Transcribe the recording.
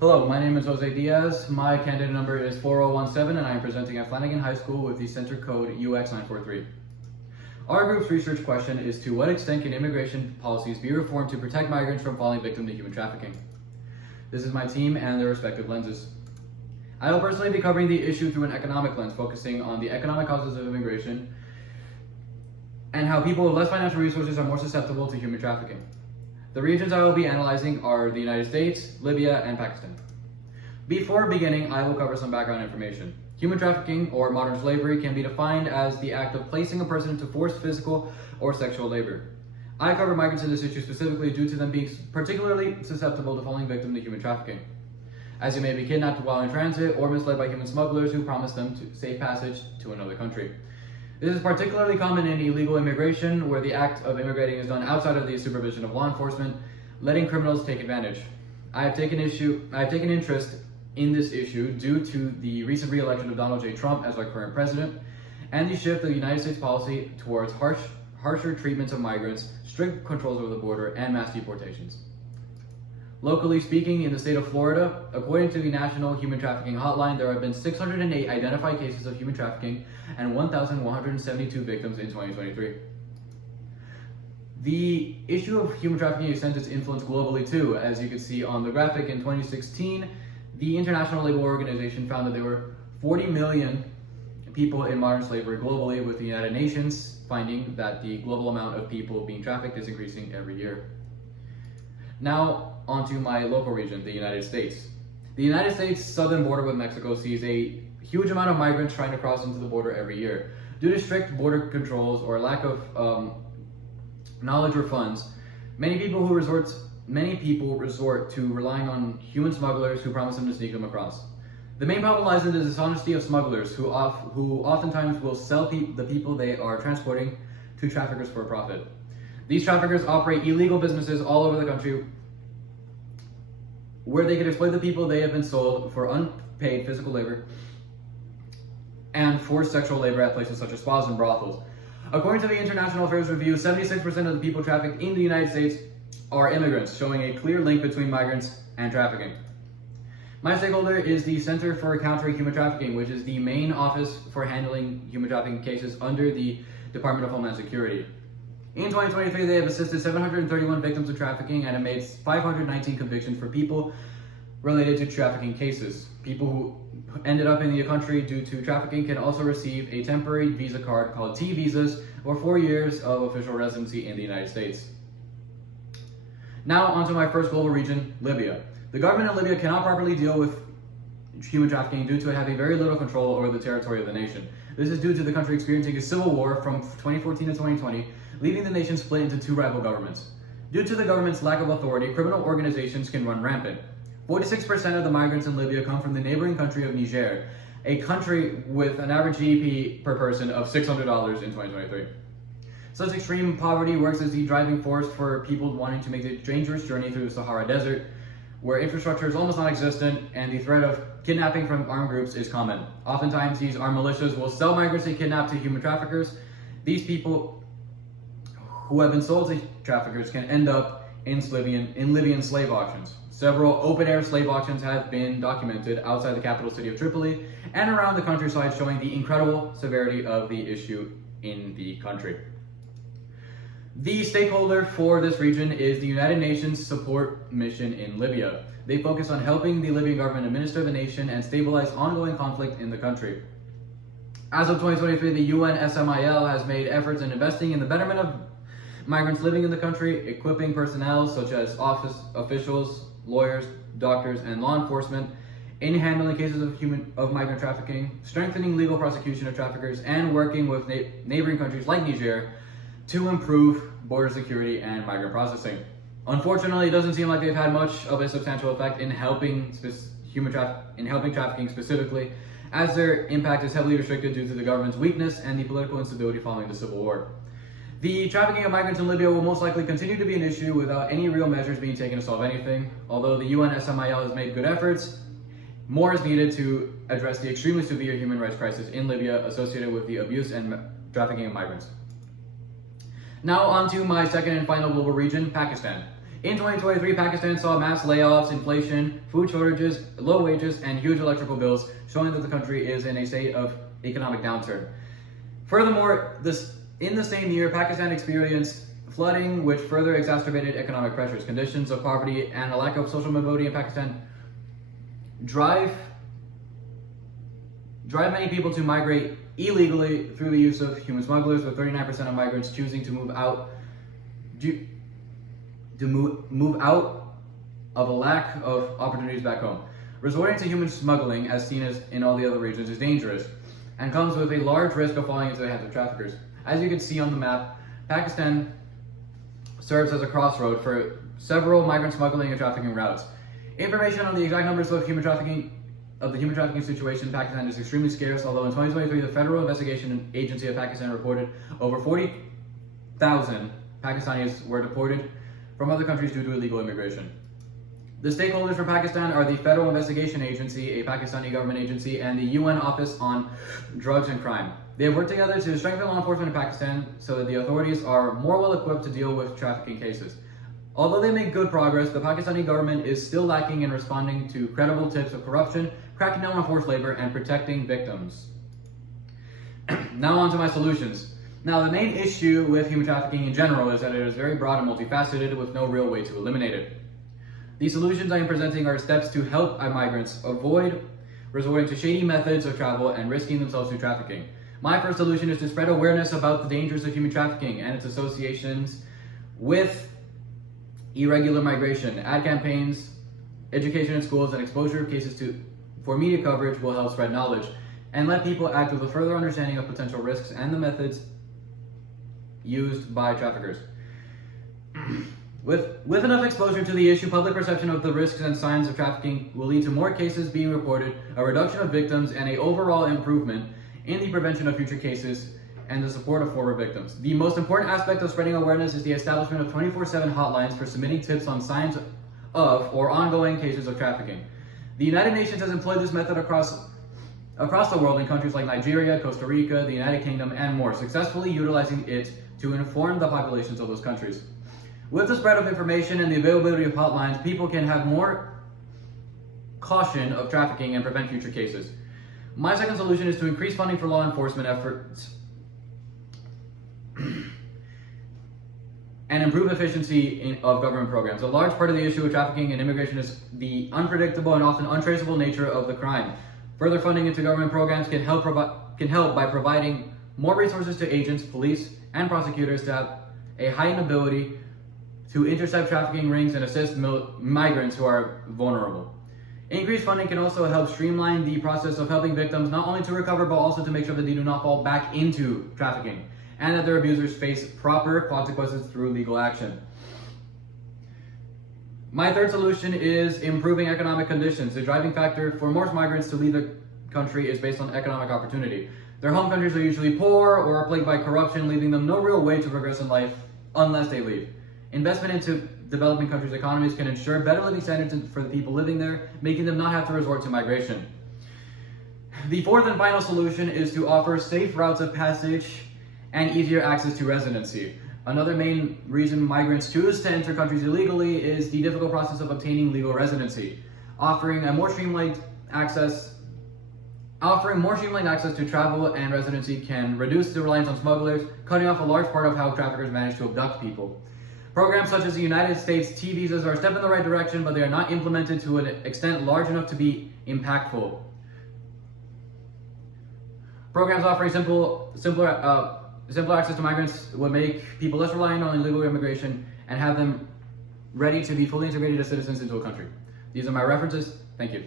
Hello, my name is Jose Diaz. My candidate number is 4017 and I am presenting at Flanagan High School with the center code UX943. Our group's research question is, to what extent can immigration policies be reformed to protect migrants from falling victim to human trafficking? This is my team and their respective lenses. I will personally be covering the issue through an economic lens, focusing on the economic causes of immigration and how people with less financial resources are more susceptible to human trafficking. The regions I will be analyzing are the United States, Libya, and Pakistan. Before beginning, I will cover some background information. Human trafficking, or modern slavery, can be defined as the act of placing a person into forced physical or sexual labor. I cover migrants in this issue specifically due to them being particularly susceptible to falling victim to human trafficking, as you may be kidnapped while in transit or misled by human smugglers who promise them safe passage to another country. This is particularly common in illegal immigration, where the act of immigrating is done outside of the supervision of law enforcement, letting criminals take advantage. I have taken interest in this issue due to the recent re-election of Donald J. Trump as our current president, and the shift of the United States policy towards harsher treatments of migrants, strict controls over the border, and mass deportations. Locally speaking, in the state of Florida, according to the National Human Trafficking Hotline, there have been 608 identified cases of human trafficking and 1,172 victims in 2023. The issue of human trafficking extends its influence globally too. As you can see on the graphic, in 2016, the International Labour Organization found that there were 40 million people in modern slavery globally, with the United Nations finding that the global amount of people being trafficked is increasing every year. Now, onto my local region, the United States. The United States' southern border with Mexico sees a huge amount of migrants trying to cross into the border every year. Due to strict border controls or lack of knowledge or funds, many people resort to relying on human smugglers who promise them to sneak them across. The main problem lies in the dishonesty of smugglers who oftentimes will sell the people they are transporting to traffickers for a profit. These traffickers operate illegal businesses all over the country where they can exploit the people they have been sold for unpaid physical labor and forced sexual labor at places such as spas and brothels. According to the International Affairs Review, 76% of the people trafficked in the United States are immigrants, showing a clear link between migrants and trafficking. My stakeholder is the Center for Countering Human Trafficking, which is the main office for handling human trafficking cases under the Department of Homeland Security. In 2023, they have assisted 731 victims of trafficking and have made 519 convictions for people related to trafficking cases. People who ended up in the country due to trafficking can also receive a temporary visa card called T-visas, or 4 years of official residency in the United States. Now onto my first global region, Libya. The government in Libya cannot properly deal with human trafficking due to it having very little control over the territory of the nation. This is due to the country experiencing a civil war from 2014 to 2020, leaving the nation split into two rival governments. Due to the government's lack of authority, criminal organizations can run rampant. 46% of the migrants in Libya come from the neighboring country of Niger, a country with an average GDP per person of $600 in 2023. Such extreme poverty works as the driving force for people wanting to make the dangerous journey through the Sahara Desert, where infrastructure is almost non-existent and the threat of kidnapping from armed groups is common. Oftentimes, these armed militias will sell migrants they kidnap to human traffickers. These people who have been sold to traffickers can end up in Libyan slave auctions. Several open-air slave auctions have been documented outside the capital city of Tripoli and around the countryside, showing the incredible severity of the issue in the country. The stakeholder for this region is the United Nations Support Mission in Libya. They focus on helping the Libyan government administer the nation and stabilize ongoing conflict in the country. As of 2023, the UNSMIL has made efforts in investing in the betterment of migrants living in the country, equipping personnel such as office officials, lawyers, doctors, and law enforcement in handling cases of migrant trafficking, strengthening legal prosecution of traffickers, and working with neighboring countries like Niger to improve border security and migrant processing. Unfortunately, it doesn't seem like they've had much of a substantial effect in helping trafficking specifically, as their impact is heavily restricted due to the government's weakness and the political instability following the civil war. The trafficking of migrants in Libya will most likely continue to be an issue without any real measures being taken to solve anything. Although the UNSMIL has made good efforts, more is needed to address the extremely severe human rights crisis in Libya associated with the abuse and trafficking of migrants. Now on to my second and final global region, Pakistan. In 2023, Pakistan saw mass layoffs, inflation, food shortages, low wages, and huge electrical bills, showing that the country is in a state of economic downturn. Furthermore, in the same year, Pakistan experienced flooding, which further exacerbated economic pressures. Conditions of poverty and a lack of social mobility in Pakistan drive many people to migrate illegally through the use of human smugglers, with 39% of migrants choosing to move out of a lack of opportunities back home. Resorting to human smuggling, as seen as in all the other regions, is dangerous and comes with a large risk of falling into the hands of traffickers. As you can see on the map, Pakistan serves as a crossroad for several migrant smuggling and trafficking routes. Information on the exact numbers of the human trafficking situation in Pakistan is extremely scarce, although in 2023 the Federal Investigation Agency of Pakistan reported over 40,000 Pakistanis were deported from other countries due to illegal immigration. The stakeholders for Pakistan are the Federal Investigation Agency, a Pakistani government agency, and the UN Office on Drugs and Crime. They have worked together to strengthen law enforcement in Pakistan so that the authorities are more well equipped to deal with trafficking cases. Although they make good progress, the Pakistani government is still lacking in responding to credible tips of corruption, cracking down on forced labor, and protecting victims. Now on to my solutions. Now, the main issue with human trafficking in general is that it is very broad and multifaceted with no real way to eliminate it. The solutions I am presenting are steps to help migrants avoid resorting to shady methods of travel and risking themselves through trafficking. My first solution is to spread awareness about the dangers of human trafficking and its associations with irregular migration. Ad campaigns, education in schools, and exposure of cases for media coverage will help spread knowledge and let people act with a further understanding of potential risks and the methods used by traffickers. With enough exposure to the issue, public perception of the risks and signs of trafficking will lead to more cases being reported, a reduction of victims, and an overall improvement in the prevention of future cases and the support of former victims. The most important aspect of spreading awareness is the establishment of 24/7 hotlines for submitting tips on signs of or ongoing cases of trafficking. The United Nations has employed this method across the world in countries like Nigeria, Costa Rica, the United Kingdom, and more, successfully utilizing it to inform the populations of those countries. With the spread of information and the availability of hotlines, people can have more caution of trafficking and prevent future cases. My second solution is to increase funding for law enforcement efforts and improve efficiency of government programs. A large part of the issue with trafficking and immigration is the unpredictable and often untraceable nature of the crime. Further funding into government programs can help by providing more resources to agents, police, and prosecutors to have a heightened ability to intercept trafficking rings and assist migrants who are vulnerable. Increased funding can also help streamline the process of helping victims not only to recover but also to make sure that they do not fall back into trafficking and that their abusers face proper consequences through legal action. My third solution is improving economic conditions. The driving factor for most migrants to leave the country is based on economic opportunity. Their home countries are usually poor or are plagued by corruption, leaving them no real way to progress in life unless they leave. Investment into developing countries' economies can ensure better living standards for the people living there, making them not have to resort to migration. The fourth and final solution is to offer safe routes of passage and easier access to residency. Another main reason migrants choose to enter countries illegally is the difficult process of obtaining legal residency. Offering more streamlined access to travel and residency can reduce the reliance on smugglers, cutting off a large part of how traffickers manage to abduct people. Programs such as the United States T visas are a step in the right direction, but they are not implemented to an extent large enough to be impactful. Programs offering simpler access to migrants would make people less reliant on illegal immigration and have them ready to be fully integrated as citizens into a country. These are my references. Thank you.